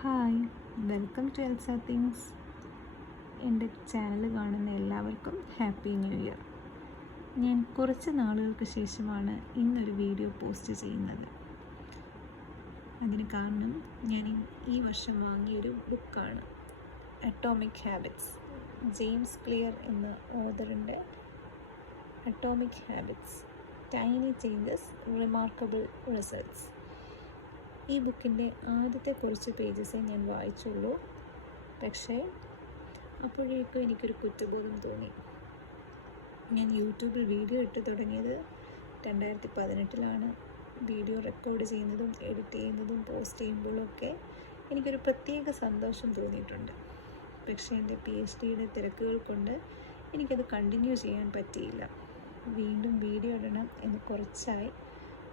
Hi, welcome to Elsa things. എൻ്റെ channel കാണുന്ന എല്ലാവർക്കും ഹാപ്പി ന്യൂ ഇയർ. ഞാൻ കുറച്ച് നാളുകൾക്ക് ശേഷമാണ് ഇന്നൊരു വീഡിയോ പോസ്റ്റ് ചെയ്യുന്നത്. അതിന് കാരണം ഞാൻ ഈ വർഷം വാങ്ങിയൊരു ബുക്കാണ്, അറ്റോമിക് ഹാബിറ്റ്സ്. ജെയിംസ് ക്ലിയർ എന്ന ഓതറിൻ്റെ atomic habits, tiny changes remarkable results. ഈ ബുക്കിൻ്റെ ആദ്യത്തെ കുറച്ച് പേജസേ ഞാൻ വായിച്ചുള്ളൂ. പക്ഷേ അപ്പോഴേക്കും എനിക്കൊരു കുറ്റബോധം തോന്നി. ഞാൻ യൂട്യൂബിൽ വീഡിയോ ഇട്ട് തുടങ്ങിയത് 2018 വീഡിയോ റെക്കോർഡ് ചെയ്യുന്നതും എഡിറ്റ് ചെയ്യുന്നതും പോസ്റ്റ് ചെയ്യുമ്പോഴൊക്കെ എനിക്കൊരു പ്രത്യേക സന്തോഷം തോന്നിയിട്ടുണ്ട്. പക്ഷേ എൻ്റെ PhDയുടെ തിരക്കുകൾ കൊണ്ട് എനിക്കത് കണ്ടിന്യൂ ചെയ്യാൻ പറ്റിയില്ല. വീണ്ടും വീഡിയോ ഇടണം എന്ന് കുറച്ചായി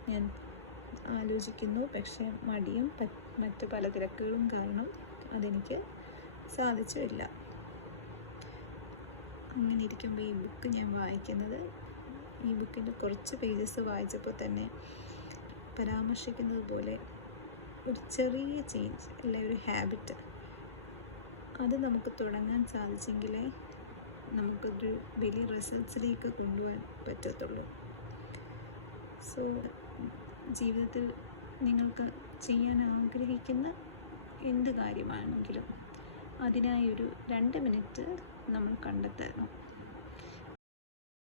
ഞാൻ ആലോചിക്കുന്നു. പക്ഷേ മടിയും മറ്റു പല തിരക്കുകളും കാരണം അതെനിക്ക് സാധിച്ചില്ല. അങ്ങനെ ഇരിക്കുമ്പോൾ ഈ ബുക്ക് ഞാൻ വായിക്കുന്നത്, ഈ ബുക്കിൻ്റെ കുറച്ച് പേജസ് വായിച്ചപ്പോൾ തന്നെ പരാമർശിക്കുന്നത് പോലെ ഒരു ചെറിയ ചേഞ്ച് അല്ലെ ഒരു ഹാബിറ്റ്, അത് നമുക്ക് തുടങ്ങാൻ സാധിച്ചെങ്കിലേ നമുക്കൊരു വലിയ റിസൾട്ട്സിലേക്ക് കൊണ്ടുപോകാൻ പറ്റത്തുള്ളൂ. സോ ജീവിതത്തിൽ നിങ്ങൾക്ക് ചെയ്യാൻ ആഗ്രഹിക്കുന്ന എന്ത് കാര്യമാണെങ്കിലും അതിനായി ഒരു 2 മിനിറ്റ് നമ്മൾ കണ്ടെത്തണം.